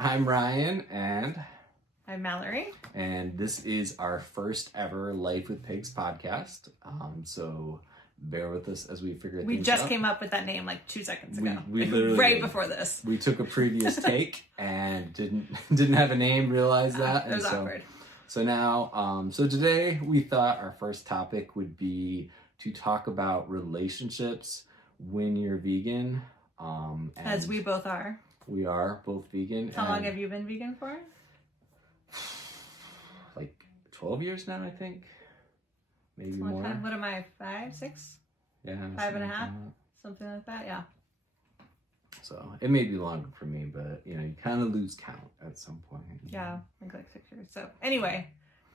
I'm Ryan, and I'm Mallory. this is our first ever Life with Pigs podcast. So bear with us as we figure We things just out. came up with that name like 2 seconds ago. We Like, literally right did. before this. We took a previous take and didn't have a name, realized that. It was and awkward. So now, so today we thought our first topic would be to talk about relationships when you're vegan. As we both are. We are both vegan. How long have you been vegan for? Like 12 years now, I think. Maybe It's a long more. time. What am I, 5, 6? Yeah. 5.5? like that. Something like that, yeah. So it may be longer for me, but you kind of lose count at some point. Yeah, I think like 6 years. So anyway,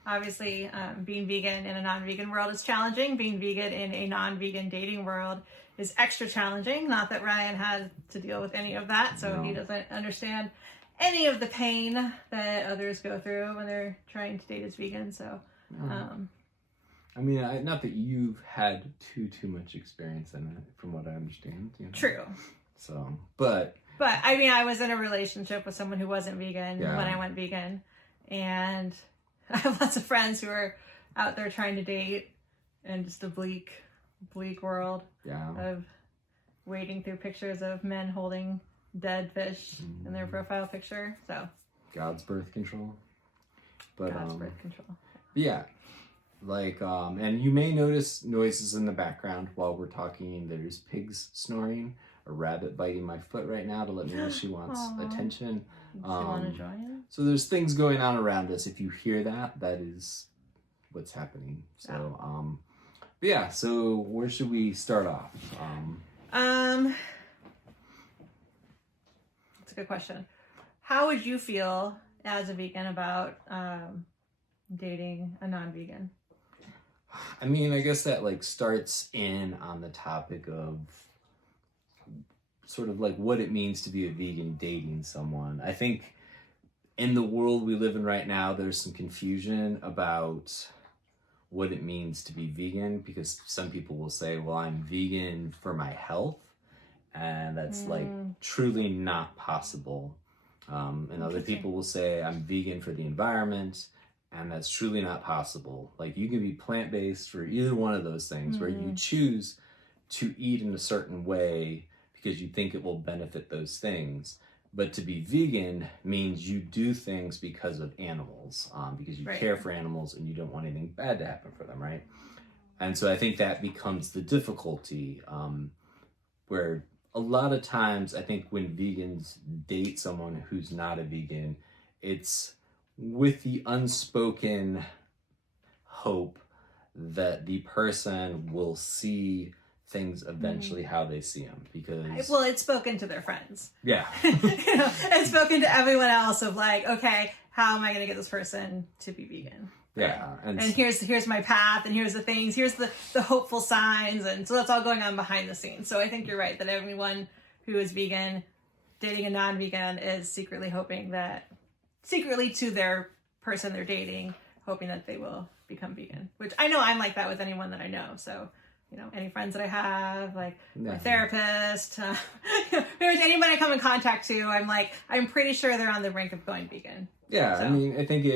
obviously being vegan in a non-vegan world is challenging. Being vegan in a non-vegan dating world is extra challenging. Not that Ryan had to deal with any of that, so he doesn't understand any of the pain that others go through when they're trying to date as vegan. So, I mean, not that you've had too much experience in it, from what I understand. True. So, but I mean, I was in a relationship with someone who wasn't vegan Yeah. when I went vegan, and I have lots of friends who are out there trying to date in just a bleak world yeah, of wading through pictures of men holding dead fish in their profile picture. So God's birth control. But God's birth control. yeah, like and you may notice noises in the background while we're talking. There's pigs snoring, a rabbit biting my foot right now to let me know she wants Aw. attention. Do you want to join? So there's things going on around us. If you hear that, that is what's happening. So but yeah, so where should we start off? That's a good question. How would you feel as a vegan about dating a non-vegan? I mean, I guess that like starts in on the topic of sort of like what it means to be a vegan dating someone. I think in the world we live in right now, there's some confusion about what it means to be vegan, because some people will say, well, I'm vegan for my health, and that's like truly not possible. And other people will say I'm vegan for the environment, and that's truly not possible. Like, you can be plant-based for either one of those things, where you choose to eat in a certain way because you think it will benefit those things. But to be vegan means you do things because of animals, because you care for animals and you don't want anything bad to happen for them, right? And so I think that becomes the difficulty, where a lot of times I think when vegans date someone who's not a vegan, it's with the unspoken hope that the person will see things eventually how they see them, because Well, it's spoken to their friends. yeah. It's spoken to everyone else of like, okay, how am I going to get this person to be vegan? Yeah, and here's my path, and here's the things, here's the hopeful signs, and so that's all going on behind the scenes. So I think you're right that everyone who is vegan dating a non-vegan is secretly to their person they're dating, hoping that they will become vegan. Which I know I'm like that with anyone that I know. So any friends that I have, like my therapist, anybody I come in contact to, I'm pretty sure they're on the brink of going vegan. Yeah, So. I mean, I think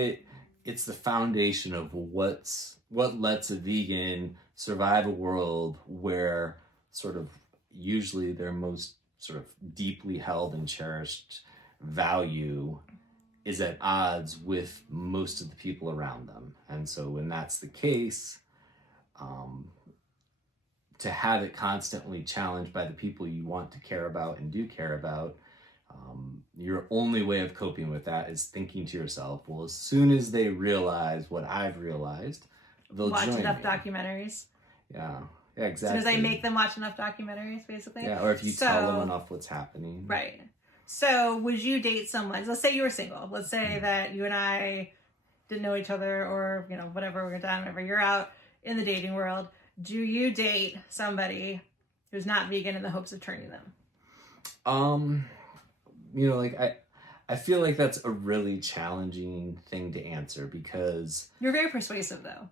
it's the foundation of what lets a vegan survive a world where sort of usually their most sort of deeply held and cherished value is at odds with most of the people around them. And so when that's the case, to have it constantly challenged by the people you want to care about and do care about, your only way of coping with that is thinking to yourself, well, as soon as they realize what I've realized, they'll watch join enough me. Documentaries. Yeah, exactly. As soon as I make them watch enough documentaries, basically. Yeah, or if you tell them enough what's happening. Right. So would you date someone, let's say you were single, let's say that you and I didn't know each other, or whatever, we're done, whenever you're out in the dating world, do you date somebody who's not vegan in the hopes of turning them? I feel like that's a really challenging thing to answer, because You're very persuasive, though.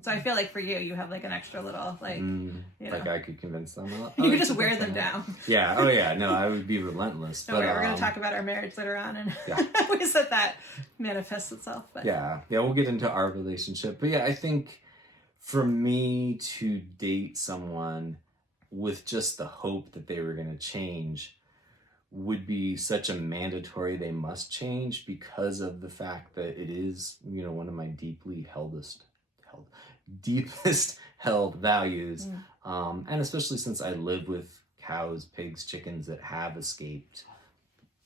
So I feel like for you, you have like an extra little like, you know, like I could convince them. you could just wear them down. Yeah. Oh yeah. No, I would be relentless. No, But we're going to talk about our marriage later on, and Yeah. we said that manifests itself. But yeah, we'll get into our relationship. But yeah, I think for me to date someone with just the hope that they were going to change would be such a mandatory they must change, because of the fact that it is, you know, one of my deepest held values. And especially since I live with cows, pigs, chickens that have escaped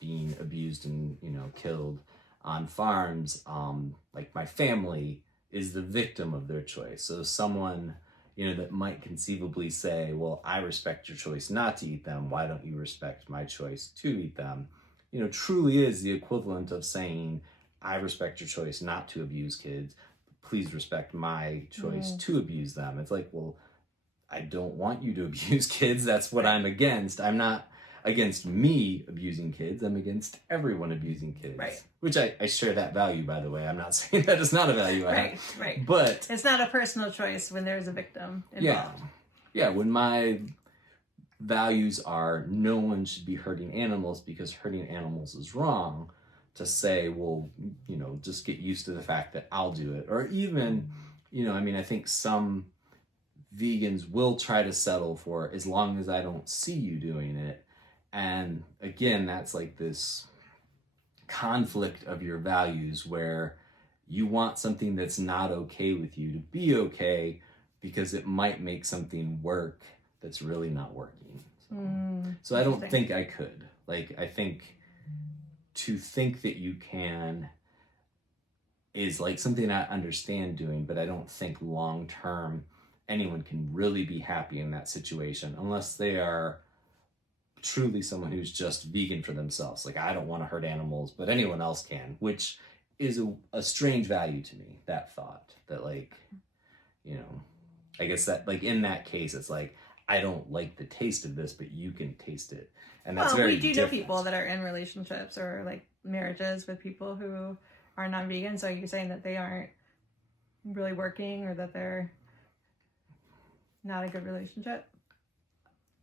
being abused and, you know, killed on farms, like my family is the victim of their choice. So someone, you know, that might conceivably say, well, I respect your choice not to eat them, why don't you respect my choice to eat them, you know, truly is the equivalent of saying, I respect your choice not to abuse kids, please respect my choice to abuse them. It's like, well, I don't want you to abuse kids. That's what I'm against. I'm not against me abusing kids. I'm against everyone abusing kids. Right. Which I share that value, by the way. I'm not saying that is not a value I have. Right. But it's not a personal choice when there's a victim involved. Yeah. When my values are no one should be hurting animals because hurting animals is wrong, to say, well, you know, just get used to the fact that I'll do it. Or even, you know, I mean, I think some vegans will try to settle for as long as I don't see you doing it. And again, that's like this conflict of your values where you want something that's not okay with you to be okay because it might make something work that's really not working. So I don't think I could. Like, I think to think that you can is like something I understand doing, but I don't think long term anyone can really be happy in that situation unless they are truly someone who's just vegan for themselves. Like, I don't want to hurt animals, but anyone else can, which is a strange value to me, that thought that, like, you know, I guess that, like, in that case, it's like, I don't like the taste of this, but you can taste it. And that's very we do different. know people that are in relationships or like marriages with people who are non-vegan. So you're saying that they aren't really working, or that they're not a good relationship?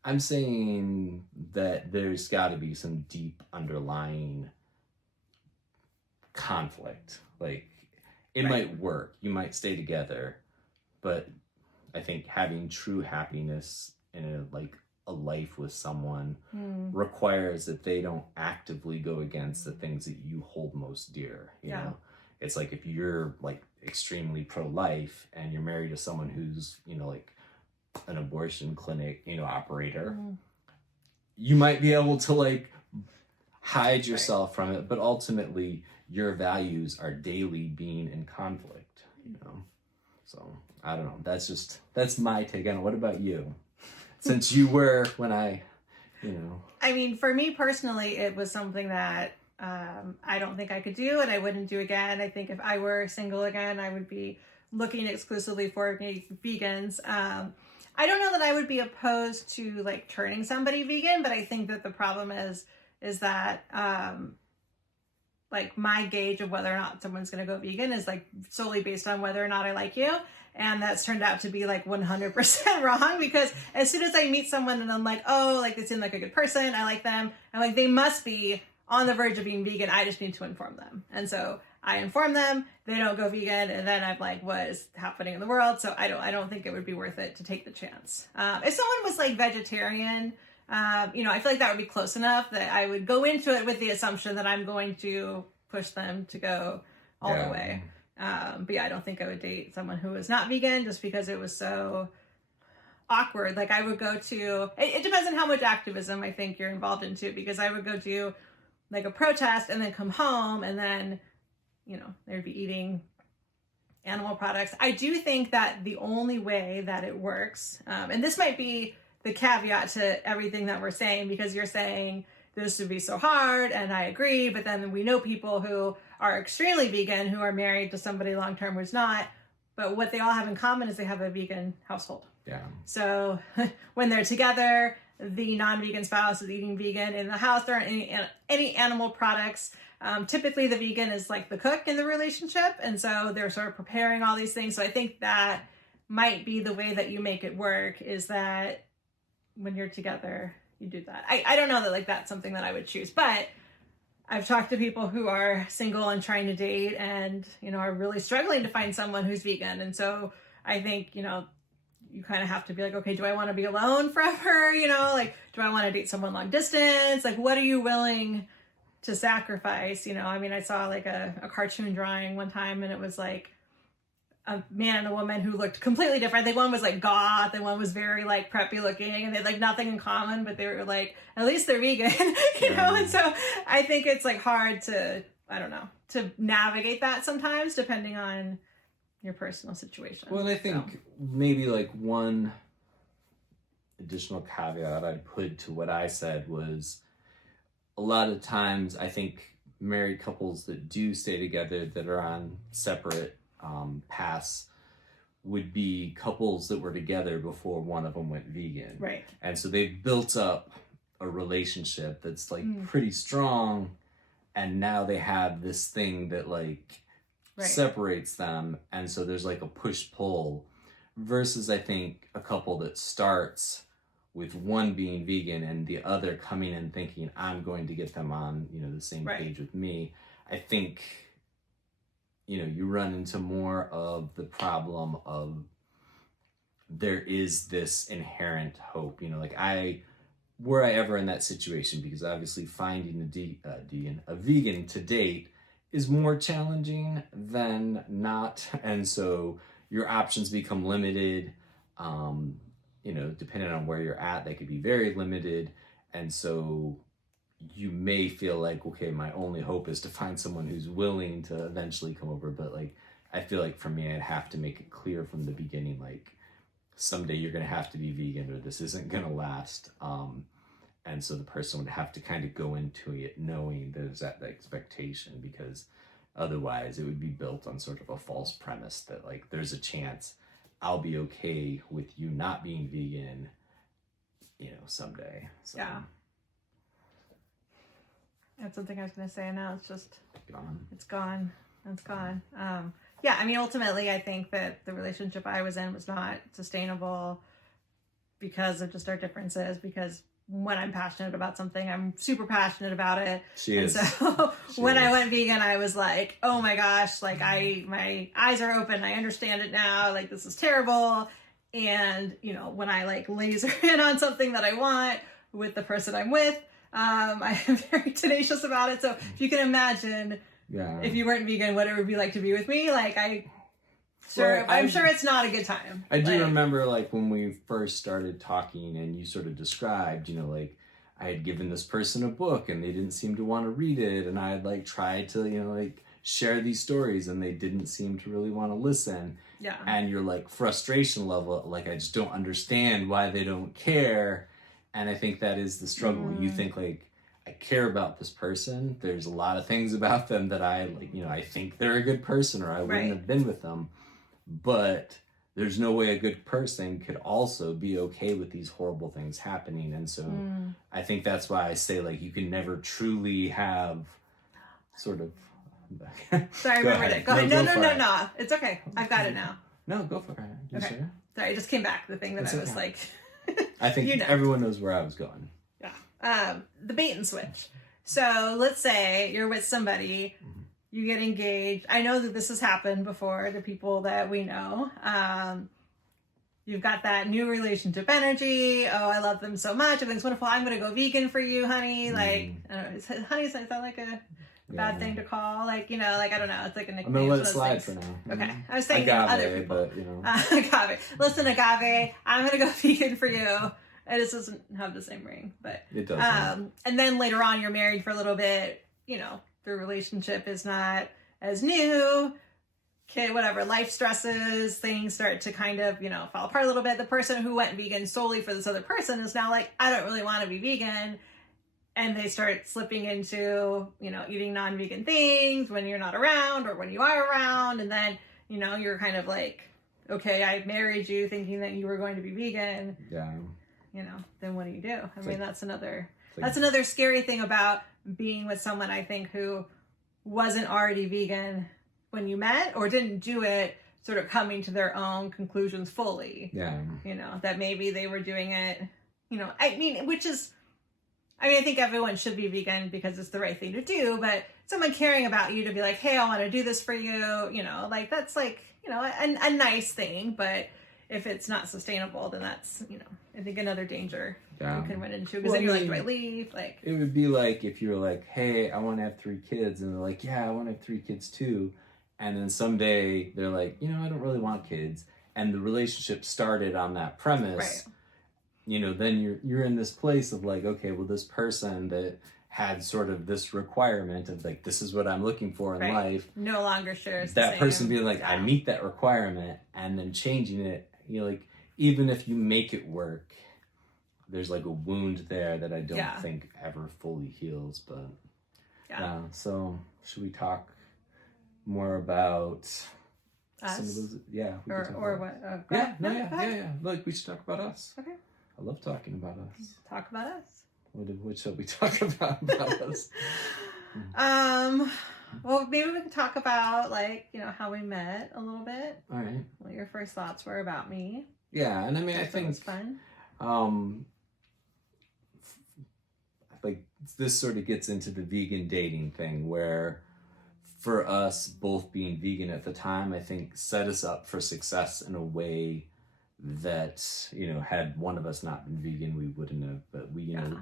I'm saying that there's got to be some deep underlying conflict. Like, it might work, you might stay together, but I think having true happiness in a life with someone requires that they don't actively go against the things that you hold most dear. You know, it's like if you're like extremely pro-life and you're married to someone who's, you know, like an abortion clinic, you know, operator, you might be able to like hide yourself from it, but ultimately your values are daily being in conflict, you know. So I don't know. That's my take on it. What about you? Since you were when I, you know. I mean, for me personally, it was something that I don't think I could do, and I wouldn't do again. I think if I were single again, I would be looking exclusively for vegans. I don't know that I would be opposed to like turning somebody vegan, but I think that the problem is that like my gauge of whether or not someone's going to go vegan is like solely based on whether or not I like you. And that's turned out to be like 100% wrong, because as soon as I meet someone and I'm like, oh, like they seem like a good person, I like them, I'm like, they must be on the verge of being vegan, I just need to inform them. And so I inform them, they don't go vegan, and then I'm like, what is happening in the world? So I don't think it would be worth it to take the chance. If someone was like vegetarian, you know, I feel like that would be close enough that I would go into it with the assumption that I'm going to push them to go all the way. But yeah, I don't think I would date someone who was not vegan just because it was so awkward. Like I would go to, it depends on how much activism I think you're involved in too, because I would go to like a protest and then come home and then, you know, they'd be eating animal products. I do think that the only way that it works, and this might be the caveat to everything that we're saying, because you're saying this would be so hard, and I agree, but then we know people who are extremely vegan who are married to somebody long-term who's not, but what they all have in common is they have a vegan household. Yeah. So when they're together, the non-vegan spouse is eating vegan in the house. There aren't any animal products. typically the vegan is like the cook in the relationship. And so they're sort of preparing all these things. So I think that might be the way that you make it work, is that when you're together, you do that. I don't know that like that's something that I would choose, but I've talked to people who are single and trying to date and, you know, are really struggling to find someone who's vegan. And so I think, you know, you kind of have to be like, okay, do I want to be alone forever? You know, like, do I want to date someone long distance? Like, what are you willing to sacrifice? You know, I mean, I saw like a cartoon drawing one time, and it was like a man and a woman who looked completely different. The one was like goth, and one was very like preppy looking, and they had like nothing in common, but they were like, at least they're vegan, you know? And so I think it's like hard to, I don't know, to navigate that sometimes depending on your personal situation. Well, I think maybe like one additional caveat I'd put to what I said was, a lot of times I think married couples that do stay together that are on separate paths would be couples that were together before one of them went vegan. Right. And so they've built up a relationship that's like pretty strong, and now they have this thing that like separates them, and so there's like a push-pull, versus I think a couple that starts with one being vegan and the other coming in thinking, I'm going to get them on, you know, the same page with me. I think, you know, you run into more of the problem of there is this inherent hope, you know, like were I ever in that situation, because obviously finding a vegan to date is more challenging than not. And so your options become limited. You know, depending on where you're at, they could be very limited. And so you may feel like, okay, my only hope is to find someone who's willing to eventually come over. But like, I feel like for me, I'd have to make it clear from the beginning, like someday you're going to have to be vegan or this isn't going to last. And so the person would have to kind of go into it knowing there's that expectation, because otherwise it would be built on sort of a false premise that like there's a chance I'll be okay with you not being vegan, you know, someday. So, yeah. That's something I was going to say, and now it's just gone. It's gone. It's gone. Yeah, I mean, ultimately, I think that the relationship I was in was not sustainable because of just our differences, because when I'm passionate about something, I'm super passionate about it. She is. So when I went vegan, I was like, oh my gosh, like my eyes are open. I understand it now. Like, this is terrible. And, you know, when I like laser in on something that I want with the person I'm with, I am very tenacious about it. So if you can imagine, if you weren't vegan, what it would be like to be with me, like I'm sure it's not a good time. I do remember like when we first started talking and you sort of described, you know, like I had given this person a book and they didn't seem to want to read it. And I had like tried to, you know, like share these stories and they didn't seem to really want to listen. Yeah. And your like frustration level, like I just don't understand why they don't care. And I think that is the struggle. You think like, I care about this person. There's a lot of things about them that I like, you know, I think they're a good person or I wouldn't have been with them. But there's no way a good person could also be okay with these horrible things happening. And so I think that's why I say like you can never truly have sort of Sorry, I remembered it. Go ahead. No. It's okay. I've got it now. No, go for it. Okay. Sure? Sorry, I just came back. The thing that I was like I think you know. Everyone knows where I was going. Yeah. The bait and switch. So let's say you're with somebody, you get engaged. I know that this has happened before to people that we know. You've got that new relationship energy. Oh, I love them so much. Everything's wonderful. I'm going to go vegan for you, honey. Like, I don't know, honey, is that like a bad thing to call? Like, you know, like, I don't know. It's like a nickname. I'm going to let it slide for now. Okay. I was thinking other people. But, you know. Agave. Listen, Agave, I'm going to go vegan for you. It just doesn't have the same ring, but it does. And then later on, you're married for a little bit. You know, the relationship is not as new. Kid, whatever, life stresses, things start to kind of, you know, fall apart a little bit. The person who went vegan solely for this other person is now like, I don't really want to be vegan. And they start slipping into, you know, eating non-vegan things when you're not around or when you are around. And then, you know, you're kind of like, okay, I married you thinking that you were going to be vegan. Yeah. You know, then what do you do? I mean, that's another scary thing about being with someone, I think, who wasn't already vegan when you met, or didn't do it sort of coming to their own conclusions fully. Yeah. You know, that maybe they were doing it, you know, I mean, I think everyone should be vegan because it's the right thing to do, but someone caring about you to be like, hey, I want to do this for you, you know, like that's like, you know, a nice thing, but if it's not sustainable, then that's, you know, I think another danger you can run into, because then you're like, do I leave? Like, it would be like if you're like, hey, I want to have 3 kids, and they're like, yeah, I want to have 3 kids too, and then someday they're like, you know, I don't really want kids, and the relationship started on that premise. right. You know, then you're in this place of like, okay, well, this person that had sort of this requirement of like, this is what I'm looking for in Right. life, No longer shares the that same. person being like, I meet that requirement, and then changing it, you know, like, even if you make it work, there's like a wound there that I don't think ever fully heals. But so should we talk more about us, some of those? Yeah, we or could talk or about, what? yeah. Like, we should talk about us. Okay. I love talking about us. Talk about us. What shall we talk about us? Well, maybe we can talk about, like, you know, how we met a little bit. All right. What your first thoughts were about me. Yeah, and I mean, I It think was fun. Like, this sort of gets into the vegan dating thing, where for us both being vegan at the time, I think set us up for success in a way that, you know, had one of us not been vegan, we wouldn't have. But we, you know,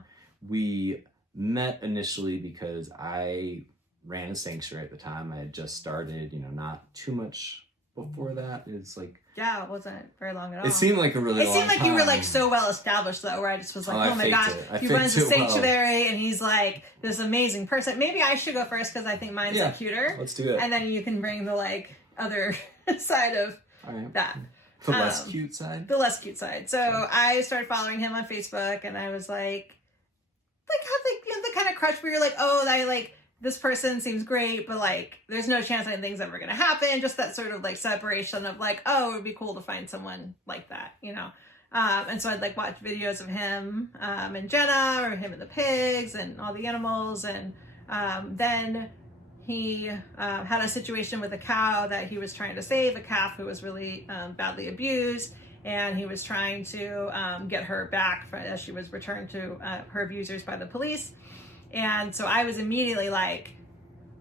we met initially because I ran a sanctuary at the time. I had just started, you know, not too much before that. It's like, Yeah, it wasn't very long at all. it seemed like a really It long seemed like time. you were like so well established though, where I just was like, I oh my faked gosh, it. I he faked runs a it well. sanctuary and he's like this amazing person. Maybe I should go first because I think mine's like cuter. Let's do it. And then you can bring the like other side of All right. that. The less cute side. The less cute side. So I started following him on Facebook, and I was like had like, you know, the kind of crush where you're like, oh, I like this person seems great, but like there's no chance anything's ever gonna happen. Just that sort of like separation of like, oh, it would be cool to find someone like that, you know. And so I'd like watch videos of him and Jenna, or him and the pigs and all the animals, and then he had a situation with a cow that he was trying to save, a calf who was really badly abused, and he was trying to get her back as she was returned to her abusers by the police. And so I was immediately like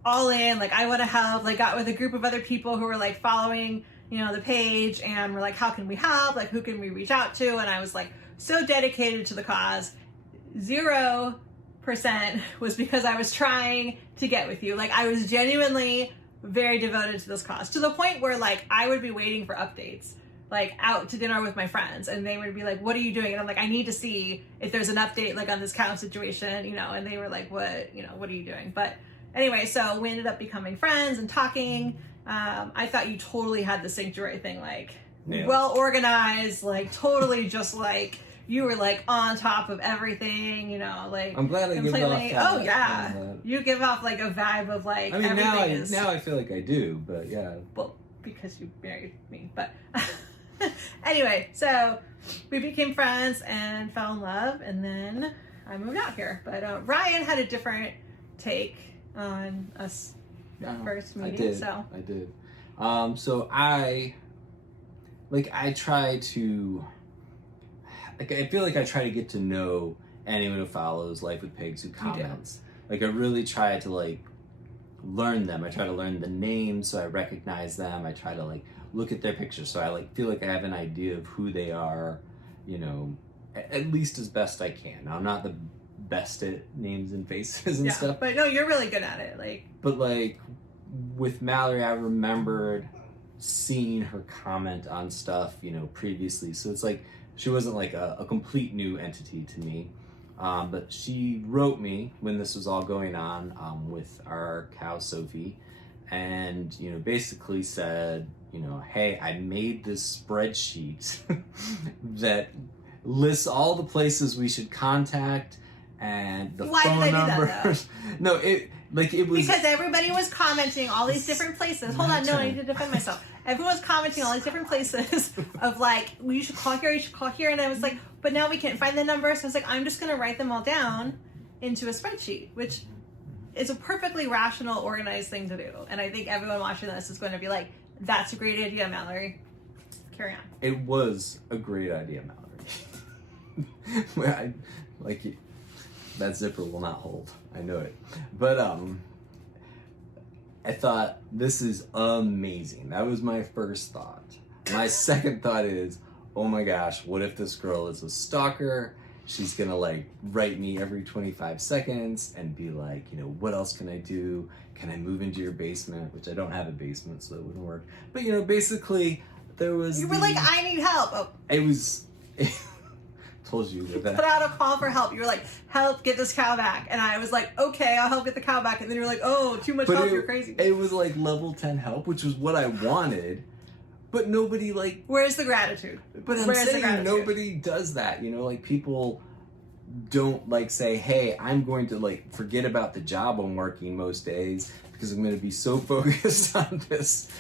all in, like I want to help, like got with a group of other people who were like following, you know, the page, and we're like, how can we help? Like, who can we reach out to? And I was like so dedicated to the cause. 0% was because I was trying to get with you. Like, I was genuinely very devoted to this cause, to the point where like I would be waiting for updates, like out to dinner with my friends, and they would be like, what are you doing? And I'm like, I need to see if there's an update like on this cow situation, you know. And they were like, what are you doing? But anyway, so we ended up becoming friends and talking. I thought you totally had the sanctuary thing like well organized, like totally just like you were like on top of everything, you know, like I'm glad I completely. give off Oh yeah, you give off like a vibe of like. I mean, everything now I feel like I do, but yeah. Well, because you married me, but anyway, so we became friends and fell in love, and then I moved out here. But Ryan had a different take on us first meeting. I did. So I try to, like, I feel like I try to get to know anyone who follows Life with Pigs, who comments. Like, I really try to like learn them. I try to learn the names so I recognize them. I try to like look at their pictures so I like feel like I have an idea of who they are, you know, at least as best I can. Now, I'm not the best at names and faces and stuff, but no, you're really good at it. Like, but like with Mallory, I remembered seeing her comment on stuff, you know, previously. So it's like she wasn't like a complete new entity to me. But she wrote me when this was all going on with our cow Sophie, and, you know, basically said, you know, hey, I made this spreadsheet that lists all the places we should contact and the Why phone did I do that, numbers. No, it was because everybody was commenting all these different places. Hold on, no, I need to defend myself. Everyone was commenting all these different places of like, well, you should call here, you should call here, and I was like, but now we can't find the numbers. So I was like, I'm just gonna write them all down into a spreadsheet, which it's a perfectly rational, organized thing to do. And I think everyone watching this is going to be like, that's a great idea, Mallory. Carry on. It was a great idea, Mallory. That zipper will not hold. I know it. But I thought, this is amazing. That was my first thought. My second thought is, oh my gosh, what if this girl is a stalker? She's gonna like write me every 25 seconds and be like, you know, what else can I do? Can I move into your basement? Which I don't have a basement, so it wouldn't work. But you know, basically there was You were like, I need help. Oh, it was told you that put out a call for help. You were like, help get this cow back. And I was like, okay, I'll help get the cow back. And then you were like, oh, too much help, you're crazy. It was like level 10 help, which was what I wanted. But nobody like. Where's the gratitude? But I'm saying nobody does that. You know, like people don't like say, hey, I'm going to like forget about the job I'm working most days because I'm going to be so focused on this.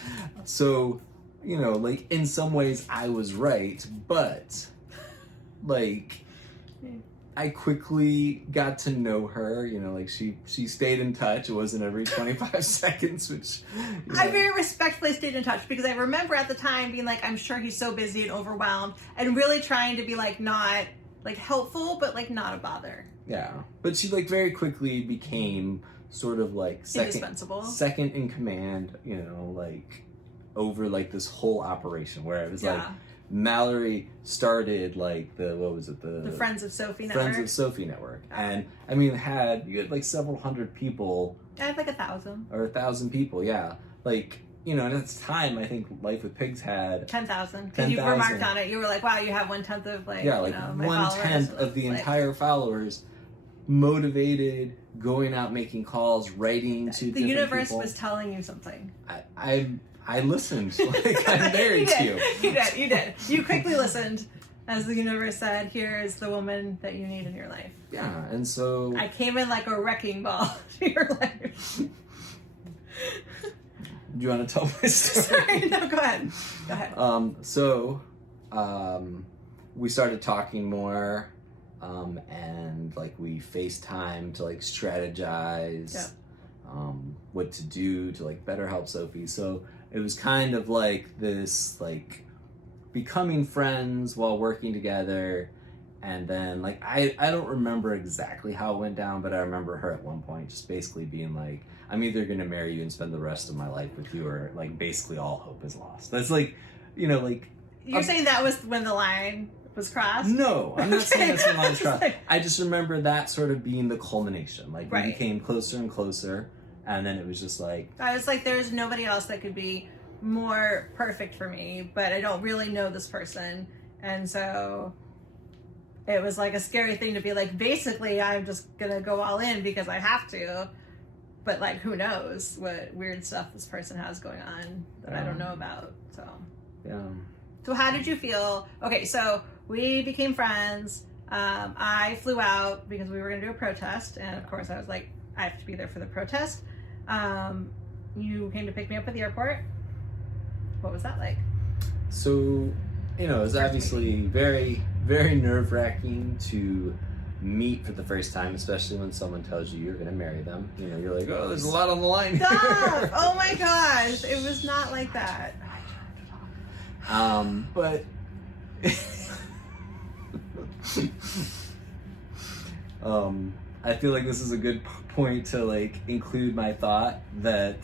So, you know, like in some ways I was right, but like I quickly got to know her, you know, like she stayed in touch. It wasn't every 25 seconds, which you know. I very respectfully stayed in touch because I remember at the time being like, I'm sure he's so busy and overwhelmed, and really trying to be like not like helpful, but like not a bother. Yeah, but she like very quickly became sort of like second in command, you know, like over like this whole operation where it was like Mallory started like the Friends of Sophie network. Friends of Sophie network, and I mean you had like several hundred people. I had like 1,000 or 1,000 people. Yeah, like you know, and at the time I think Life with Pigs had 10,000. Because you remarked on it, you were like, wow, you have 1/10 of like like 1/10 of the entire followers. Motivated, going out making calls, writing to the universe people. Was telling you something. I listened. Like I'm married to you. You did. You quickly listened as the universe said, here is the woman that you need in your life. Yeah, and so I came in like a wrecking ball to your life. Do you want to tell my story? Sorry, no, go ahead. We started talking more, and like we FaceTime to like strategize what to do to like better help Sophie. So it was kind of like this like becoming friends while working together. And then like I don't remember exactly how it went down, but I remember her at one point just basically being like, I'm either gonna marry you and spend the rest of my life with you, or like basically all hope is lost. That's like, you know, like you're saying that was when the line was crossed? No, I'm not saying that's when the line was crossed. I just remember that sort of being the culmination. Like we became closer and closer, and then it was just like I was like, there's nobody else that could be more perfect for me, but I don't really know this person, and so it was like a scary thing to be like, basically I'm just gonna go all in because I have to, but like who knows what weird stuff this person has going on that I don't know about. So how did you feel? Okay, so we became friends. I flew out because we were gonna do a protest, and of course I was like, I have to be there for the protest. You came to pick me up at the airport. What was that like? So, you know, it was obviously very, very nerve-wracking to meet for the first time, especially when someone tells you you're going to marry them. You know, you're like, oh, there's a lot on the line here. Stop! Oh my gosh, it was not like that. But I feel like this is a good point to like include my thought that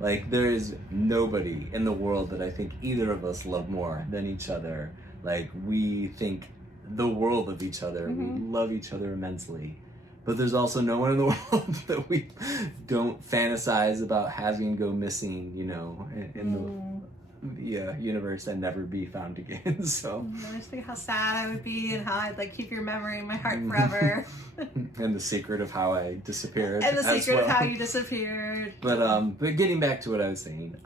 like there is nobody in the world that I think either of us love more than each other. Like we think the world of each other. We love each other immensely. But there's also no one in the world that we don't fantasize about having go missing, you know, in the universe and never be found again. So I just think how sad I would be and how I'd like keep your memory in my heart forever. And the secret of how I disappeared. And the secret of how you disappeared. But getting back to what I was saying,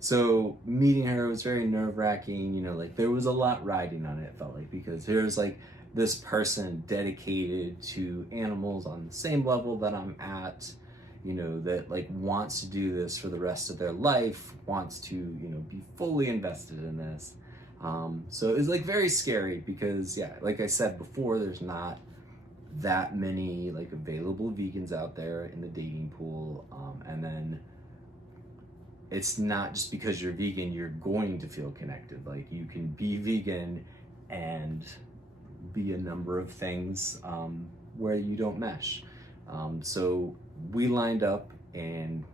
so meeting her was very nerve-wracking, you know, like there was a lot riding on it, it felt like, because there's like this person dedicated to animals on the same level that I'm at, you know, that like wants to do this for the rest of their life, wants to, you know, be fully invested in this. So it was like very scary because, yeah, like I said before, there's not that many like available vegans out there in the dating pool, and then it's not just because you're vegan you're going to feel connected. Like you can be vegan and be a number of things where you don't mesh. So we lined up in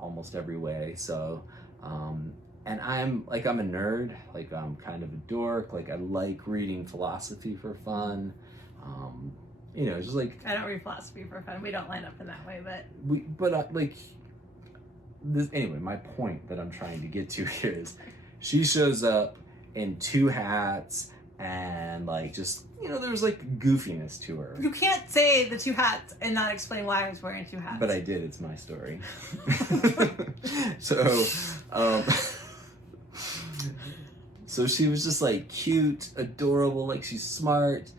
almost every way. So and I'm a nerd, like I'm kind of a dork, like I like reading philosophy for fun. Just like I don't read philosophy for fun. We don't line up in that way, anyway, my point that I'm trying to get to here is she shows up in 2 hats and like just there's like goofiness to her. you can't say the 2 hats and not explain why I was wearing 2 hats. But I did. It's my story. So she was just like cute, adorable, like she's smart,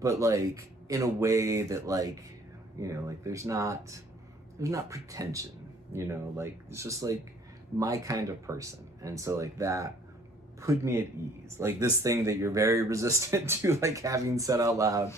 but like in a way that like there's not pretension, like it's just like my kind of person. And so like that put me at ease. Like this thing that you're very resistant to like having said out loud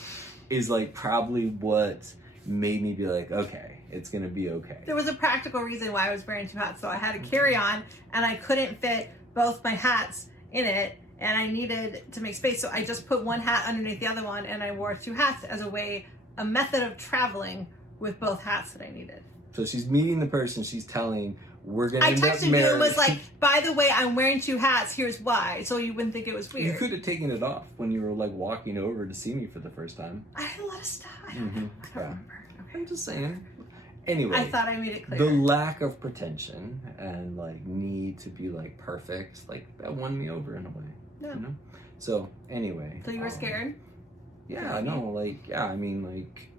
is like probably what made me be like, okay, it's gonna be okay. There was a practical reason why I was wearing 2 hats. So I had a carry-on and I couldn't fit both my hats in it, and I needed to make space. So I just put 1 hat underneath the other one and I wore 2 hats as a method of traveling with both hats that I needed. So she's meeting the person she's telling we're gonna end up texted married. you and was like, by the way, I'm wearing 2 hats, here's why, so you wouldn't think it was weird. You could have taken it off when you were like walking over to see me for the first time. I had a lot of stuff. I don't know. I don't remember. Okay. I'm just saying. Anyway, I thought I made it clear. The lack of pretension and like need to be like perfect, like that won me over in a way. Yeah. So anyway. So you were scared? Yeah, no, I mean, like,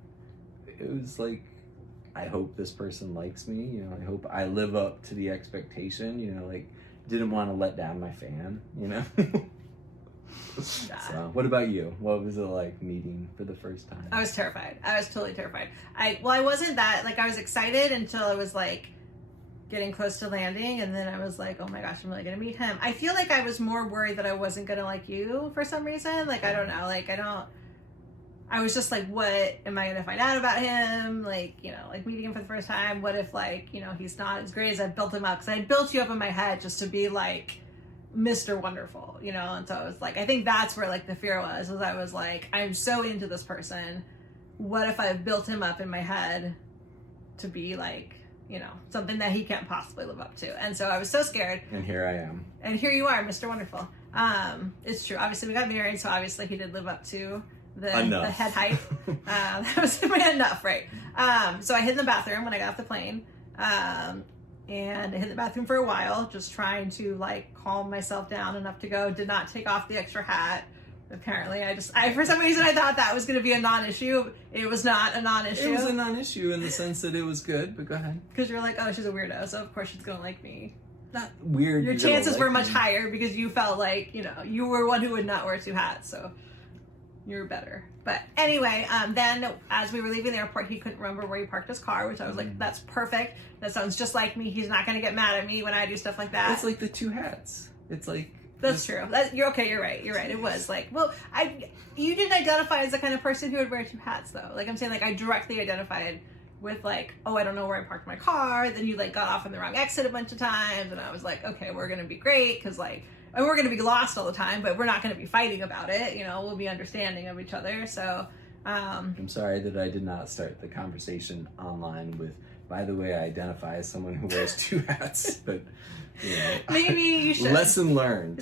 it was like, I hope this person likes me, I hope I live up to the expectation, like, didn't want to let down my fan, So, what about you? What was it like meeting for the first time? I was terrified. I was totally terrified. I wasn't that, like, I was excited until I was, like, getting close to landing, and then I was like, oh my gosh, I'm really gonna meet him. I feel like I was more worried that I wasn't gonna like you for some reason. Like, I don't know, like, I was just like, what am I gonna find out about him? Like, like meeting him for the first time, what if, like, he's not as great as I built him up? Because I built you up in my head just to be like Mr. Wonderful, and so I was like, I think that's where like the fear was I was like, I'm so into this person, what if I've built him up in my head to be like, something that he can't possibly live up to? And so I was so scared. And here I am. And here you are, Mr. Wonderful. It's true. Obviously, we got married, so obviously he did live up to the head height. That was enough, right? So I hid in the bathroom when I got off the plane. And I hid in the bathroom for a while, just trying to like calm myself down enough to go. Did not take off the extra hat. Apparently, I for some reason I thought that was going to be a non-issue. It was not a non-issue. It was a non-issue in the sense that it was good, but go ahead. Because you're like, oh, she's a weirdo, so of course she's going to like me. Not weird. Your chances were much higher because you felt like, you were one who would not wear 2 hats, so you were better. But anyway, then as we were leaving the airport, he couldn't remember where he parked his car, which I was like, that's perfect. That sounds just like me. He's not going to get mad at me when I do stuff like that. It's like the 2 hats. It's like... That's true. You're okay. You're right. It was like, well, you didn't identify as the kind of person who would wear 2 hats, though. Like, I'm saying, like, I directly identified with like, oh, I don't know where I parked my car. Then you like got off on the wrong exit a bunch of times, and I was like, okay, we're gonna be great because like, and we're gonna be lost all the time, but we're not gonna be fighting about it. We'll be understanding of each other. So, I'm sorry that I did not start the conversation online with, by the way, I identify as someone who wears 2 hats, but. Maybe you should. Lesson learned.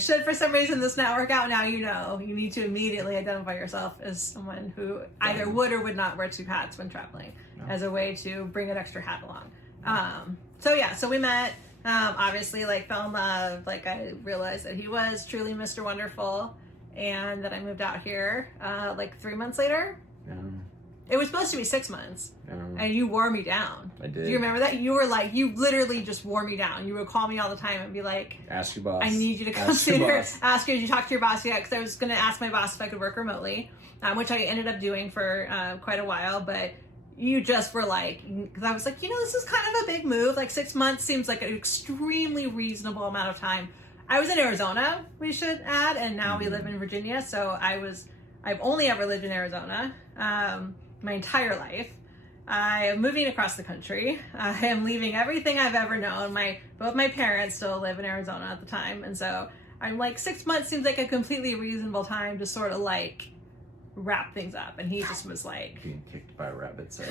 Should for some reason this not work out, now you need to immediately identify yourself as someone who either would or would not wear 2 hats when traveling, as a way to bring an extra hat along. So we met, obviously like fell in love, like I realized that he was truly Mr. Wonderful, and that I moved out here like 3 months later. Yeah. It was supposed to be 6 months, and you wore me down. I did. Do you remember that? You were like, you literally just wore me down. You would call me all the time and be like, ask your boss. I need you to come sooner. Ask you, did you talk to your boss yet? Because I was going to ask my boss if I could work remotely, which I ended up doing for quite a while. But you just were like, because I was like, this is kind of a big move. Like 6 months seems like an extremely reasonable amount of time. I was in Arizona, we should add, and now we live in Virginia. So I was I've only ever lived in Arizona my entire life. I am moving across the country. I am leaving everything I've ever known. Both my parents still live in Arizona at the time, and so I'm like 6 months seems like a completely reasonable time to sort of like wrap things up. And he just was like, Being kicked by a rabbit, so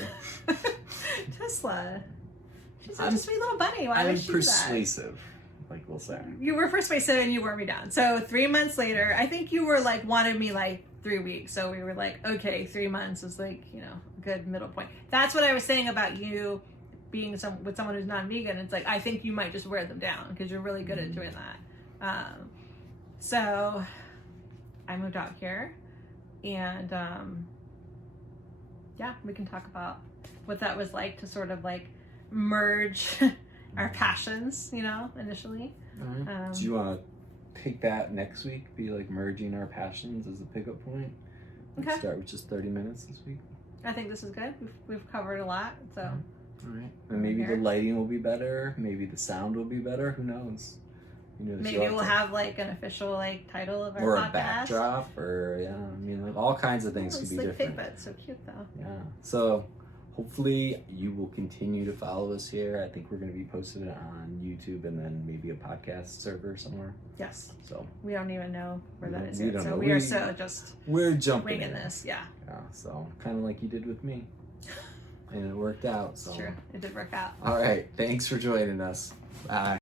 Tesla. She's such a sweet little bunny. Why I'm would she do that? persuasive, like we'll say. You were persuasive and you wore me down. So 3 months later, I think you were like wanted me like 3 weeks. So we were like, okay, 3 months is like, you know, a good middle point. That's what I was saying about you being with someone who's non-vegan. It's like, I think you might just wear them down because you're really good at doing that. So I moved out here and yeah, we can talk about what that was like to sort of like merge our passions, you know, initially. Do you want to take that next week? Be like merging our passions as a pickup point? Okay. Start with just 30 minutes this week. I think this is good. We've covered a lot, so. All right. And maybe Here. the lighting will be better. Maybe the sound will be better. Who knows? You know, Maybe we'll have like an official like title of our or podcast. a backdrop, or yeah, I mean, like, all kinds of things Oh, could it's be like different. fake, but it's so cute though. Yeah. So hopefully you will continue to follow us here. I think we're going to be posting it on YouTube and then maybe a podcast server somewhere. Yes. So We don't even know where that is We yet. don't So know. we are We- so just we're jumping winging in. this. Yeah, Yeah. So kind of like you did with me, and it worked out. it's So true. It did work out. all right. Thanks for joining us. Bye.